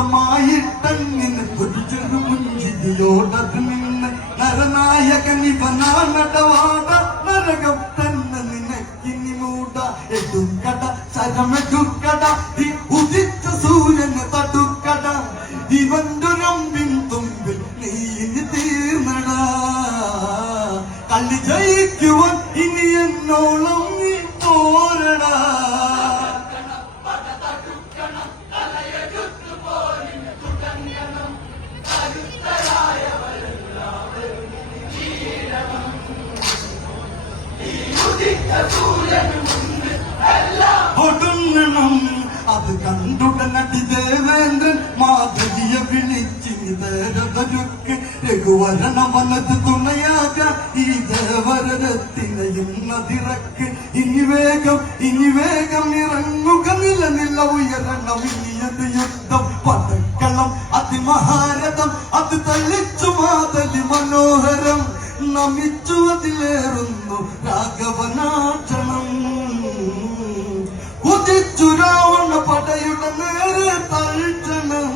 സുഖമായിട്ടങ്ങിന് ഒരു ചെറു പുഞ്ചിരിയോടത് നിന്ന് നരനായകൻ ഇവനാണടവാട നരകം തന്നെ നിനക്കിനി മൂട എടുക്കട ശരമെടുക്കട ഉദിച്ച സൂര്യനെ തടുക്കട ഇവന്റെ രമ്പിൻ തുമ്പിൽ നീ ഇനി തീർന്നട കളി ജയിക്കുവാൻ ഇനി എന്നോളം നീ പോരടാ. ഒടുങ്ങണം അത് കണ്ടുടനടി ദേവേന്ദ്രൻ മാധവിയെ വിളിച്ചിനിതരതൊരുക്ക് രഘുവരണ വനത് തുണയാകാൻ ഈ ദേവരത്തിനെ ഇന്നതിറക്ക് ഇനി വേഗം ഇറങ്ങുക നില ഉയരണം ഇനിയത് യുദ്ധം പടക്കളം അതിമഹാരഥം അത് തള്ളിച്ചു മാതലി മനോഹരം നമിച്ചു അതിലേറുന്നു രാഘവനാക്ഷണം ഉദിച്ചു രാവണ പടയുടെ നേരെ തളിച്ചണം.